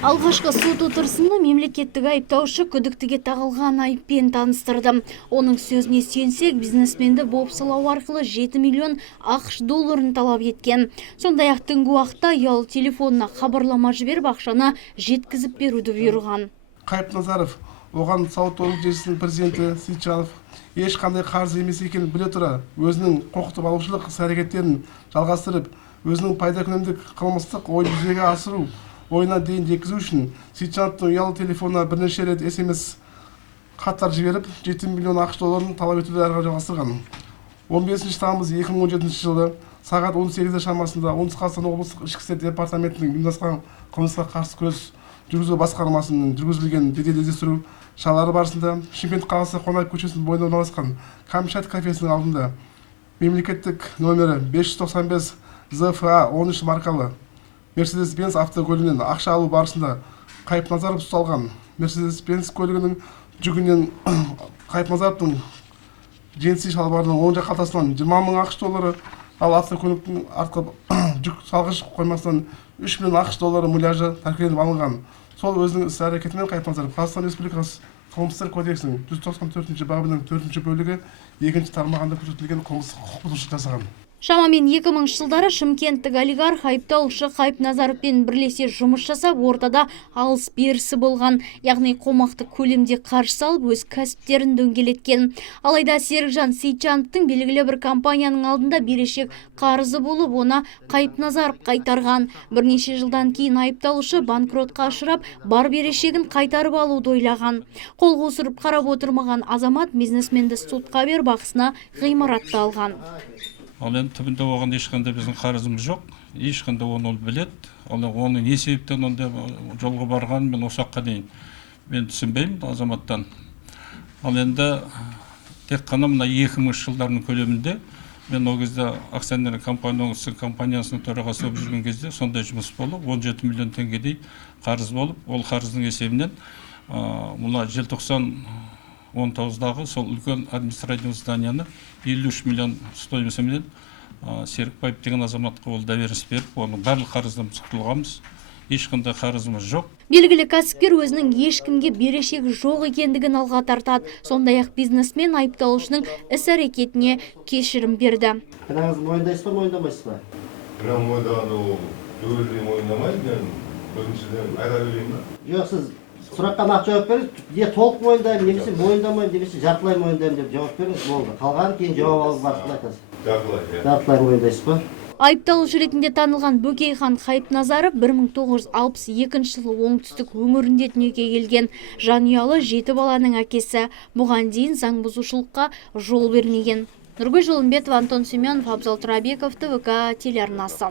Алғашқы сот отырысында мемлекеттік айыптаушы күдіктіге тағылған айыппен таныстырды. Оның сөзіне сүйенсек, бизнесменді бопсалау арқылы 7 миллион ақш долларын талап еткен. Сондай-ақ түнгі уақытта ұялы телефонына хабарлама жіберіп ақшаны жеткізіп беруді бұйырған. Қайыпназаров оған сауд жүйесінің президенті Сейтжанов ешқандай қарыз емес екенін біле тұра, өзінің құқықтық алушылық іс-әрекеттерін жалғастырып, өзінің пайда күнімдік қылмыстық ойын жүзеге асыру ойына дейін жеткізу үшін Сейтжановтың ұялы телефонына бірнеше рет SMS хаттар жіберіп, 7 миллион ақш долларын талап етуді әрі қарай жалғастырған. 15 тамыз 2017 жылы сағат 18 шамасында оңтүстік қазақстан облыстық ішкі істер департаментінің ұйымдасқан қылмысқа қарсы күрес жүргізу басқармасының жүргізілген жедел іздестіру шаралары барысында Шымкент қаласы Қонаев көшесінің бойында орналасқан Камчат кафесінің алдында мемлекеттік нөмірі 595 ЗФА 13 маркалы Мерседес-Бенц автокөлігінен ақша алу барысында Қайыпназаров ұсталған. Мерседес-Бенц көлігінің жүгінен Қайыпназаровтың джинси шалбарының оң жақ қалтасынан 20 мың ақш доллары, ал автокөліктің артқы жүк салғыш қоймасынан 3 миллион ақш доллары муляжы тәркіленіп алынған. Сол өзінің іс-әрекетімен Қайыпназаров Қазақстан Республикасы Қылмыстық кодексінің 194 бабының 4 бөлігі 2 тармағында көрсетілген қылмыстық құқық бұзушылық жасаған. Шамамен 2000 жылдары шымкенттік олигарх айыпталушы Қайыпназаровпен бірлесе жұмыс жасап, ортада алыс берісі болған, яғни қомақты көлемде қаржы салып, өз кәсіптерін дөңгелеткен. Алайда Серікжан Сейтжановтың белгілі бір компанияның алдында берешек қарызы болып, оны Қайыпназаров қайтарған. Бірнеше жылдан кейін айыпталушы банкротқа ұшырап, бар берешегін қайтарып алуды ойлаған. Қол қусырып қарап отырмаған азамат бизнесменді сотқа беріп, ақысына ғимаратты алған. Ал енді түбінде оған ешқандай біздің қарызымыз жоқ, ешқандай оны ол біледі. Оның не себептен онда жолға барғанын мен осы уақытқа дейін мен түсінбеймін азаматтан. Ал енді тек қана мына 2000 жылдарының көлемінде мен ол кезде акционерлік компаниясының төрағасы болып жүрген кезде сондай жұмыс болып, 17 миллион теңгедей қарыз болып, ол қарыздың есебінен мына желтоқсан 19-дағы сол үлкен административный зданияны 53 миллион стоимостымен Серікбаев деген азаматқа ол доверенность беріп, оның барлық қарыздан құтылғанбыз. Ешқандай қарызымыз жоқ. Белгілі кәсіпкер өзінің ешкімге берешегі жоқ екендігін алға тартады. Сондай-ақ бизнесмен айыпталушының іс-әрекетіне кешірім берді. Кінәңізді мойындайсыз ба, мойындамайсыз ба? Кінәм мойындағанда ол түгелдей мойындамайды, мен біріншіден айта берейін ба? Жоқ, сіз сұраққа нақты жауап беріңіз. Не толық мойындаймын, немесе мойындамаймын, немесе жартылай мойындаймын деп жауап беріңіз, болды. Қалғанын кейін жауап алып барысында айтасыз. Жартылай мойындайсыз ба? Айыпталушы ретінде танылған Бөкейхан Қайыпназаров 1962 жылы оңтүстік өңірінде дүниеге келген. Жанұялы 7 баланың әкесі. Бұған дейін заң бұзушылыққа жол бермеген. Нұргүл Жолымбетова, Антон Семенов, Абзал Тұрабеков, ТВК телеарнасы.